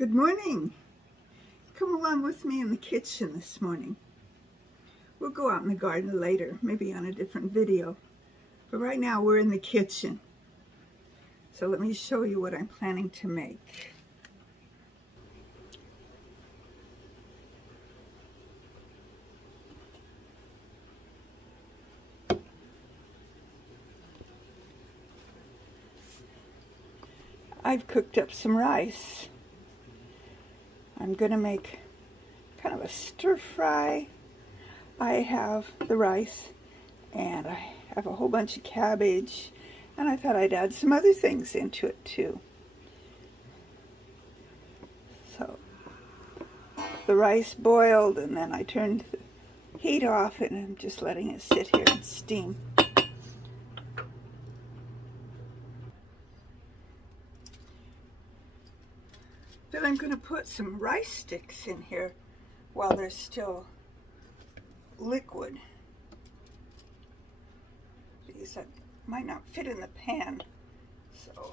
Good morning. Come along with me in the kitchen this morning. We'll go out in the garden later, maybe on a different video. But right now we're in the kitchen. So let me show you what I'm planning to make. I've cooked up some rice. I'm going to make kind of a stir fry. I have the rice and I have a whole bunch of cabbage, and I thought I'd add some other things into it too. So the rice boiled, and then I turned the heat off and I'm just letting it sit here and steam. Then I'm going to put some rice sticks in here while they're still liquid. These might not fit in the pan, so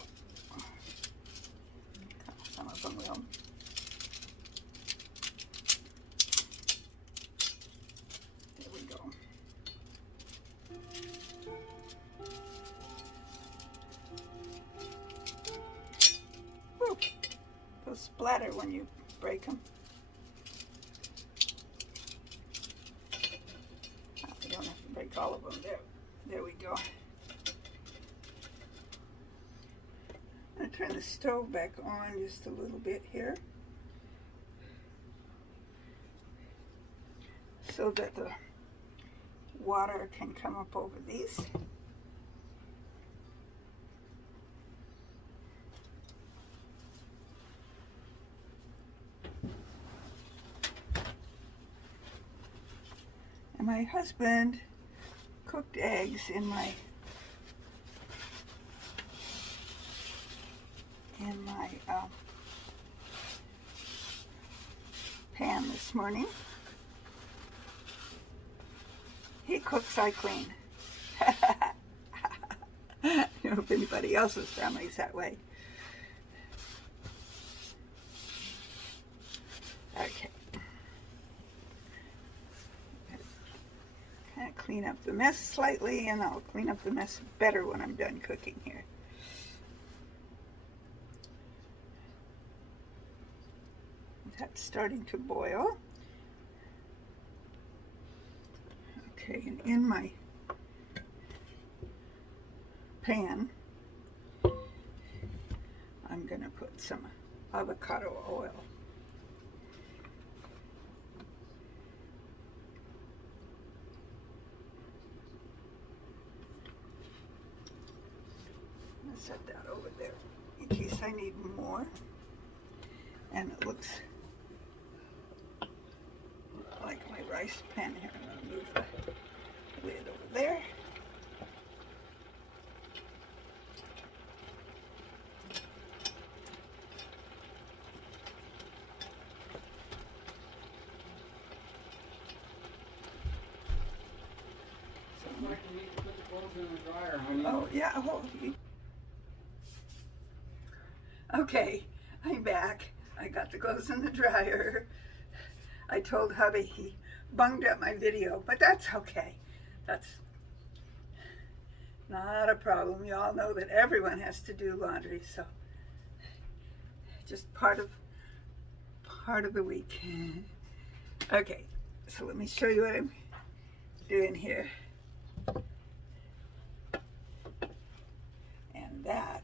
some of them will. There we go. Woo. They'll splatter when you break them. Oh, you don't have to break all of them. There we go. I'm going to turn the stove back on just a little bit here so that the water can come up over these. And my husband cooked eggs in my pan this morning. He cooks, I clean. I don't know if anybody else's family's that way. Okay. Kind of clean up the mess slightly, and I'll clean up the mess better when I'm done cooking here. That's starting to boil. Okay, and in my pan, I'm going to put some avocado oil. I'm going to set that over there in case I need more. And it looks like my rice pan here. I'm going to move the lid over there. Like you need to put the clothes in the dryer, honey. Oh, yeah. Oh, okay, I'm back. I got the clothes in the dryer. I told hubby he bunged up my video, but that's okay. That's not a problem. You all know that everyone has to do laundry, so just part of the week. Okay, so let me show you what I'm doing here. And that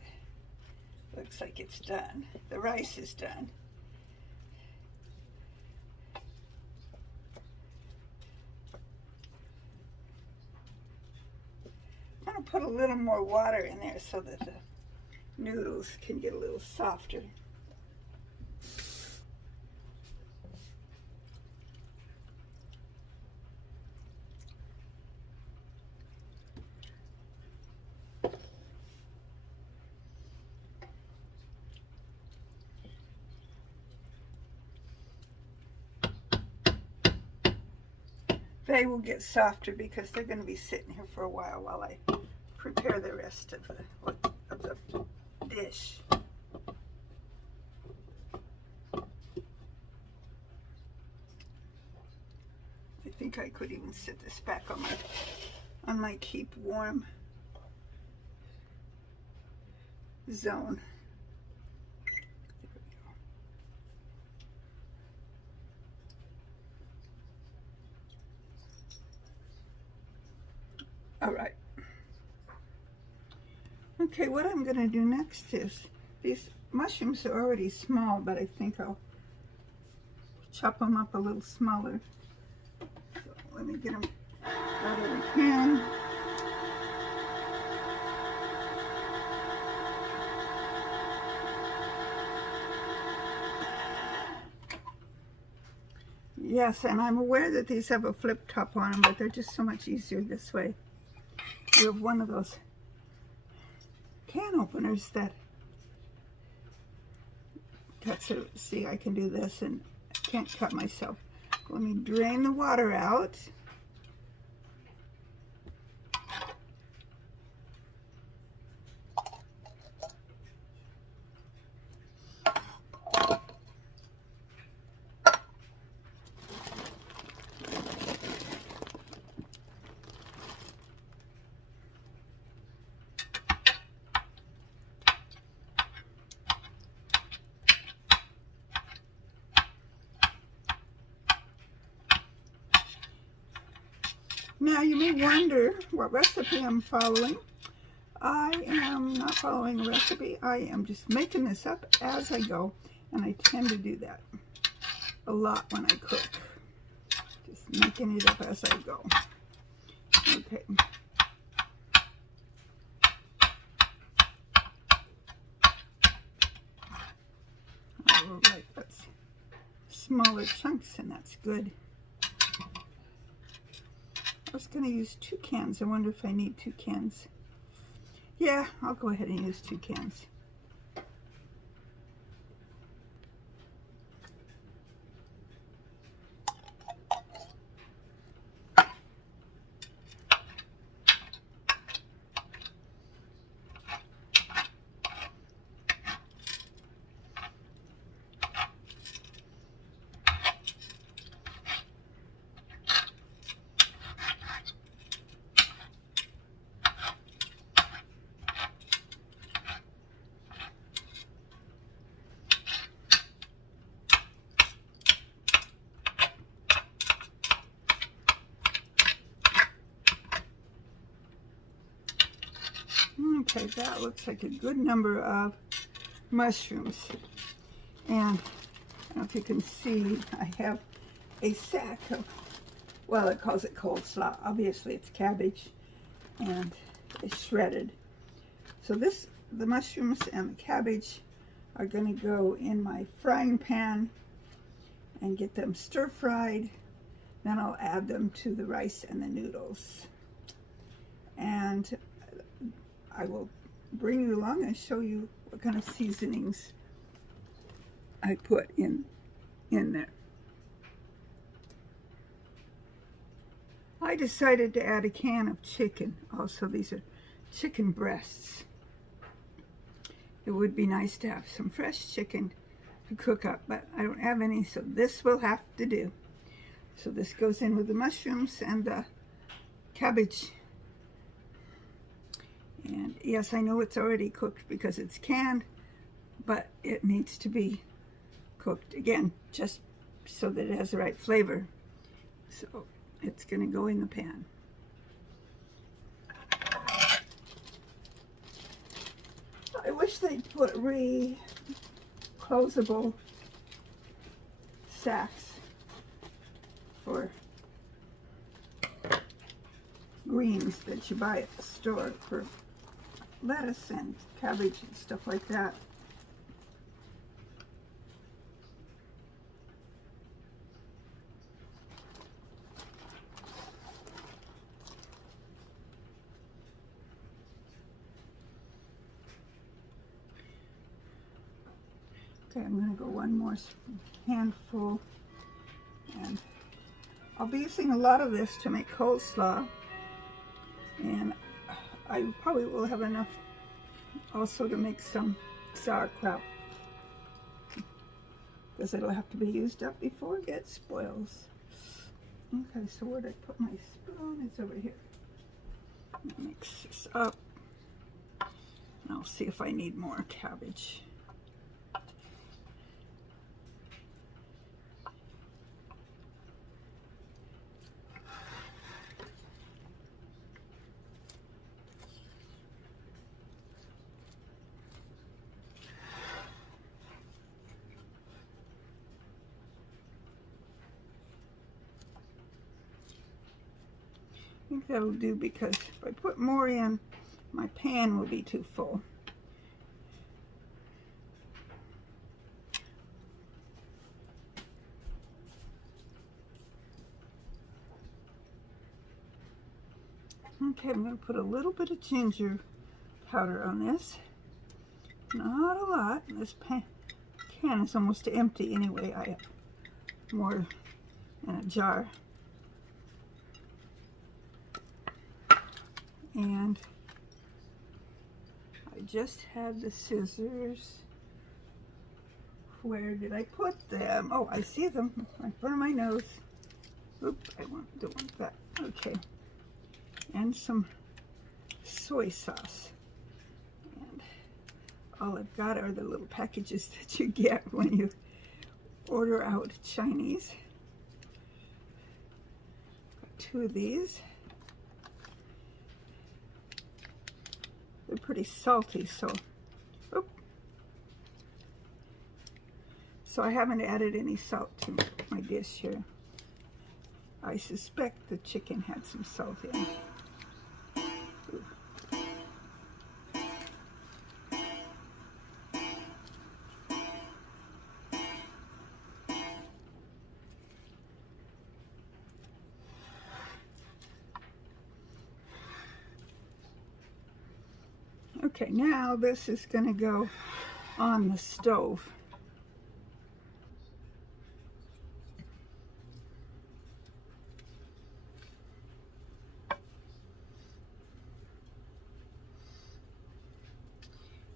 looks like it's done. The rice is done. I'm going to put a little more water in there so that the noodles can get a little softer. They will get softer because they're going to be sitting here for a while I prepare the rest of the dish. think I could even sit this back on my keep warm zone. All right. Okay, what I'm going to do next is, these mushrooms are already small, but I think I'll chop them up a little smaller. So let me get them out of the pan. Yes, and I'm aware that these have a flip top on them, but they're just so much easier this way. You have one of those can openers that cuts it. See, I can do this and I can't cut myself. Let me drain the water out. Now you may wonder what recipe I'm following. I am not following a recipe. I am just making this up as I go, and I tend to do that a lot when I cook. Just making it up as I go. Okay. All right, that's smaller chunks, and that's good. I was going to use 2 cans. I wonder if I need 2 cans. Yeah, I'll go ahead and use 2 cans. Okay, that looks like a good number of mushrooms. And I don't know if you can see, I have a sack of, well, it calls it coleslaw. Obviously, it's cabbage, and it's shredded. So the mushrooms and the cabbage are going to go in my frying pan and get them stir-fried. Then I'll add them to the rice and the noodles. And I will bring you along and show you what kind of seasonings I put in there. I decided to add a can of chicken. Also, these are chicken breasts. It would be nice to have some fresh chicken to cook up, but I don't have any, so this will have to do. So this goes in with the mushrooms and the cabbage. And yes, I know it's already cooked because it's canned, but it needs to be cooked again, just so that it has the right flavor. So it's going to go in the pan. I wish they'd put closable sacks for greens that you buy at the store for lettuce and cabbage and stuff like that. Okay, I'm going to go one more handful, and I'll be using a lot of this to make coleslaw, and I probably will have enough also to make some sauerkraut, because it'll have to be used up before it spoils. Okay, so where'd I put my spoon? It's over here. Mix this up. I'll see if I need more cabbage. I think that'll do, because if I put more in, my pan will be too full. Okay, I'm going to put a little bit of ginger powder on this. Not a lot. This can is almost empty anyway. I have more in a jar. And I just had the scissors. Where did I put them? Oh, I see them in front of my nose. Oop, don't want that. Okay. And some soy sauce. And all I've got are the little packages that you get when you order out Chinese. Got 2 of these. They're pretty salty, so oop. So I haven't added any salt to my dish here. I suspect the chicken had some salt in it. Ooh. Okay, now this is going to go on the stove.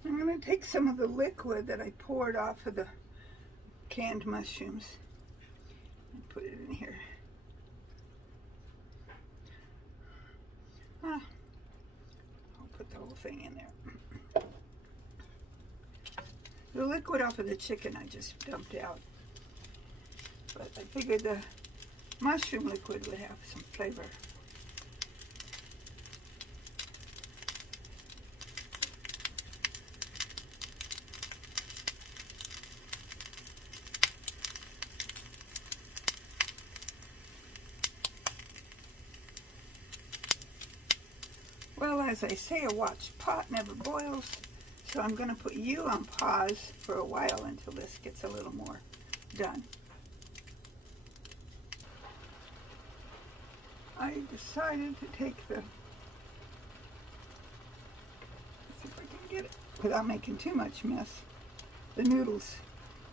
I'm going to take some of the liquid that I poured off of the canned mushrooms and put it in here. I'll put the whole thing in there. The liquid off of the chicken I just dumped out, but I figured the mushroom liquid would have some flavor. Well, as I say, a watched pot never boils, so I'm going to put you on pause for a while until this gets a little more done. I decided to take let's see if I can get it without making too much mess. The noodles,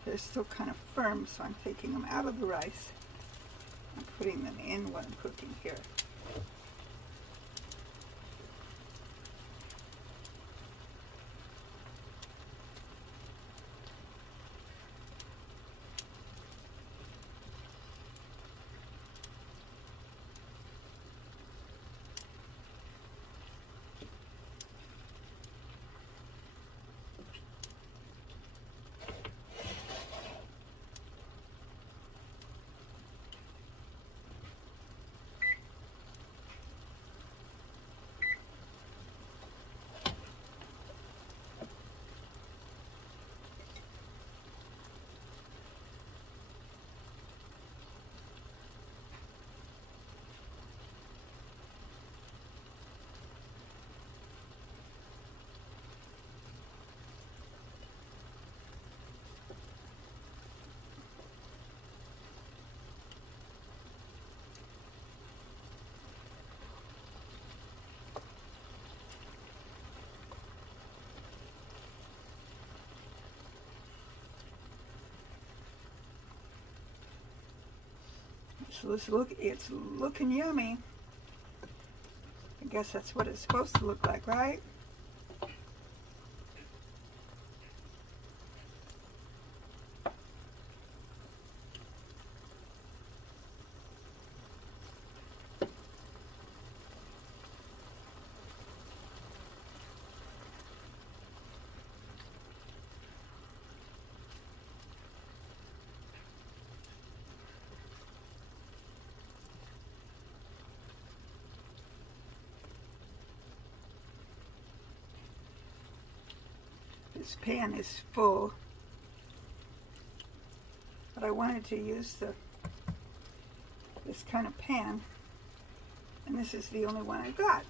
they're still kind of firm, so I'm taking them out of the rice and putting them in what I'm cooking here. So it's looking yummy. I guess that's what it's supposed to look like, right? This pan is full, but I wanted to use this kind of pan, and this is the only one I got.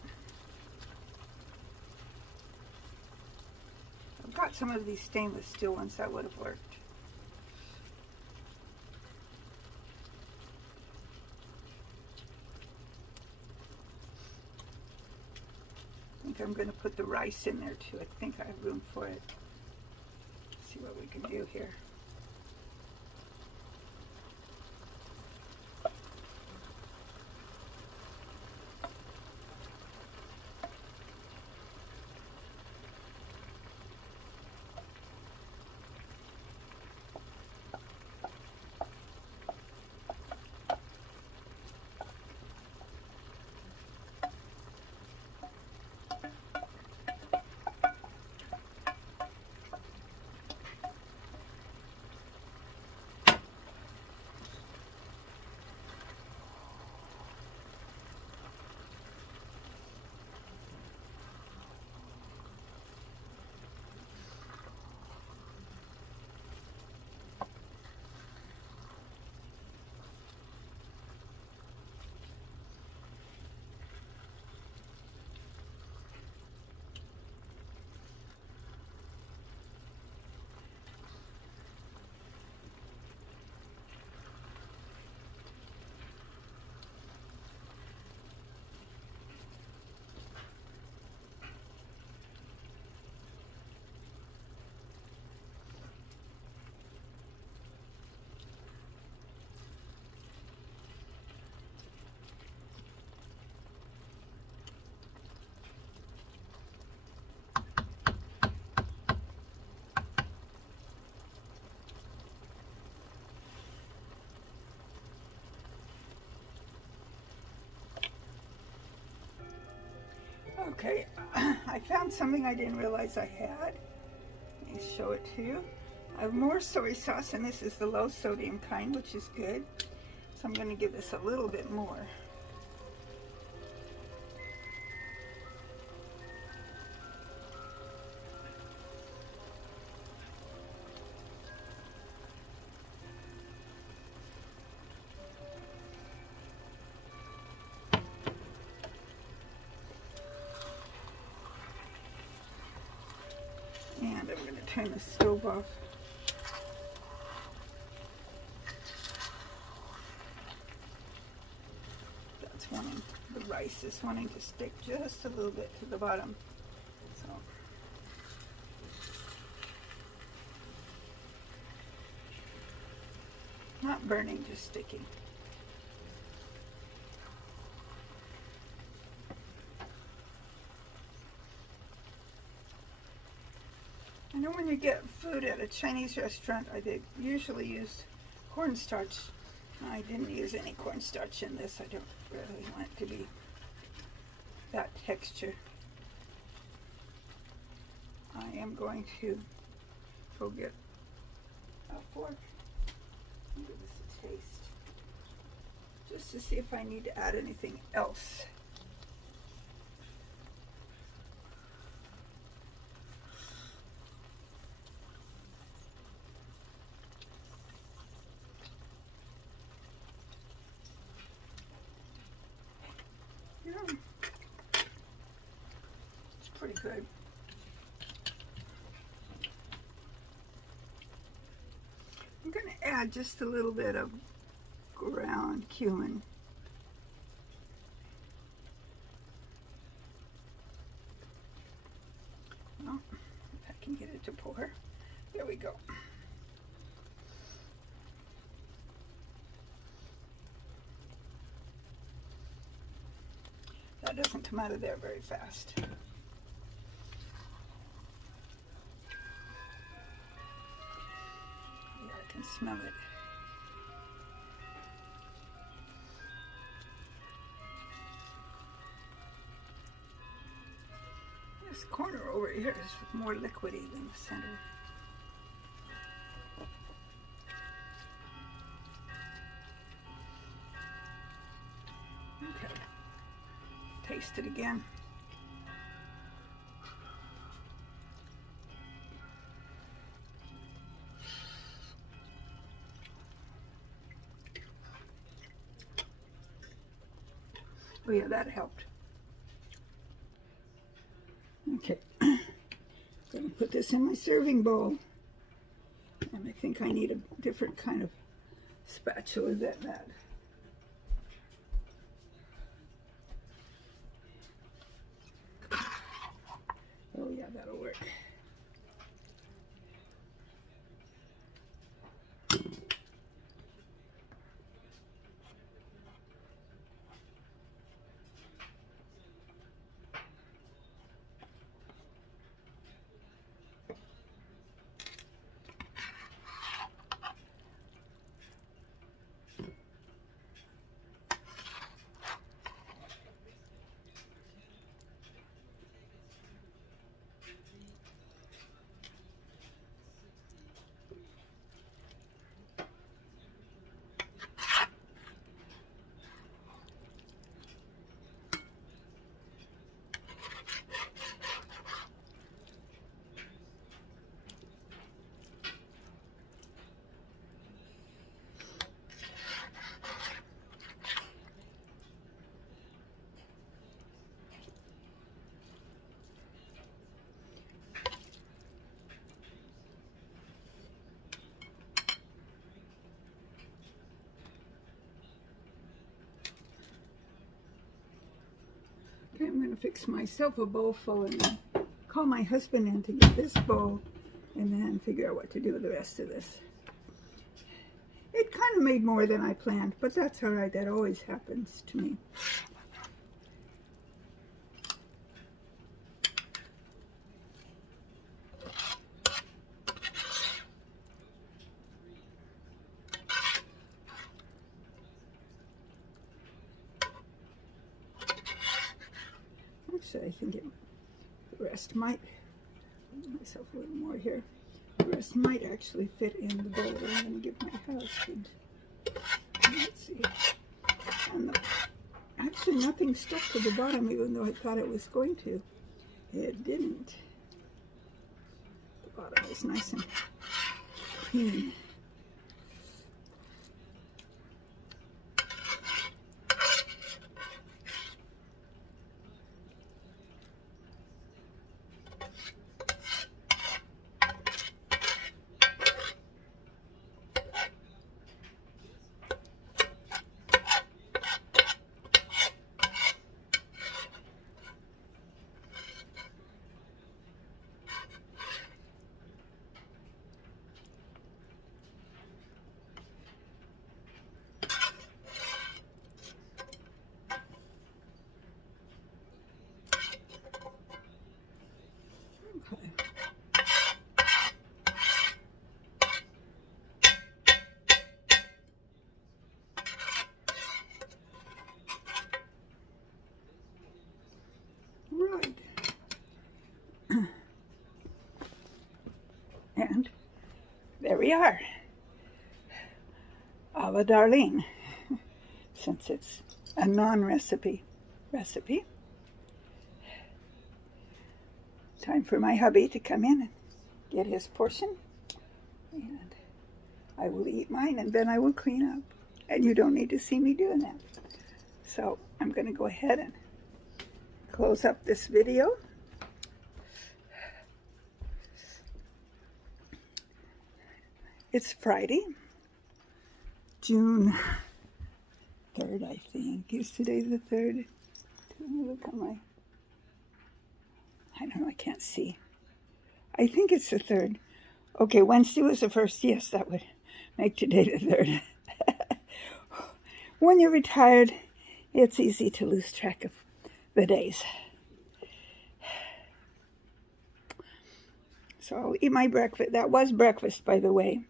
I've got some of these stainless steel ones that would have worked. I think I'm going to put the rice in there too. I think I have room for it. Let's see what we can do here. Okay, I found something I didn't realize I had. Let me show it to you. I have more soy sauce, and this is the low sodium kind, which is good. So I'm going to give this a little bit more. And I'm going to turn the stove off. That's wanting, the rice is wanting to stick just a little bit to the bottom. So not burning, just sticking. I know when you get food at a Chinese restaurant, they usually use cornstarch. I didn't use any cornstarch in this. I don't really want it to be that texture. I am going to go get a fork and give this a taste, just to see if I need to add anything else. It's pretty good. I'm going to add just a little bit of ground cumin. Well, if I can get it to pour. There we go. That doesn't come out of there very fast. Yeah, I can smell it. This corner over here is more liquidy than the center. Okay. Taste it again. Oh yeah, that helped. Okay, gonna put this in my serving bowl. And I think I need a different kind of spatula than that. Oh yeah, that'll work. Okay, I'm going to fix myself a bowl full and then call my husband in to get this bowl and then figure out what to do with the rest of this. It kind of made more than I planned, but that's all right. That always happens to me. Actually, I think the rest might, give myself a little more here. The rest might actually fit in the bowl that I'm going to give my husband. Let's see. And actually, nothing stuck to the bottom, even though I thought it was going to. It didn't. The bottom is nice and clean. Okay. Right. And there we are. A la Darlene, since it's a non-recipe recipe. Time for my hubby to come in and get his portion. And I will eat mine and then I will clean up. And you don't need to see me doing that. So I'm going to go ahead and close up this video. It's Friday, June 3rd, I think. Is today the 3rd? Let me look at my... I don't know, I can't see. I think it's the 3rd. Okay, Wednesday was the 1st. Yes, that would make today the 3rd. When you're retired, it's easy to lose track of the days. So I'll eat my breakfast. That was breakfast, by the way.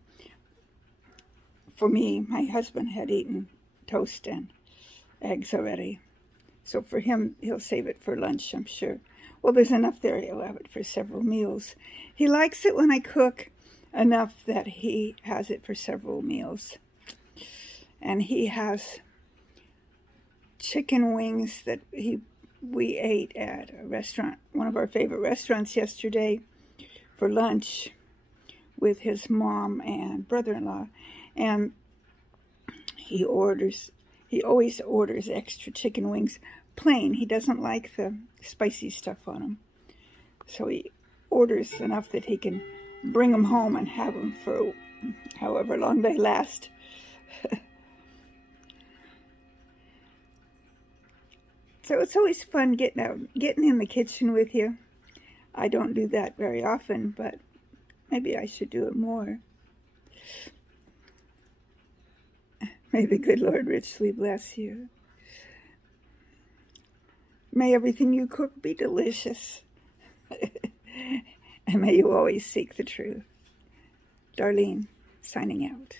For me, my husband had eaten toast and eggs already. So for him, he'll save it for lunch, I'm sure. Well, there's enough there. He'll have it for several meals. He likes it when I cook enough that he has it for several meals. And he has chicken wings that we ate at a restaurant, one of our favorite restaurants yesterday for lunch with his mom and brother-in-law. And he always orders extra chicken wings, plain. He doesn't like the spicy stuff on them. So he orders enough that he can bring them home and have them for however long they last. So it's always fun getting in the kitchen with you. I don't do that very often, but maybe I should do it more. May the good Lord richly bless you. May everything you cook be delicious. And may you always seek the truth. Darlene, signing out.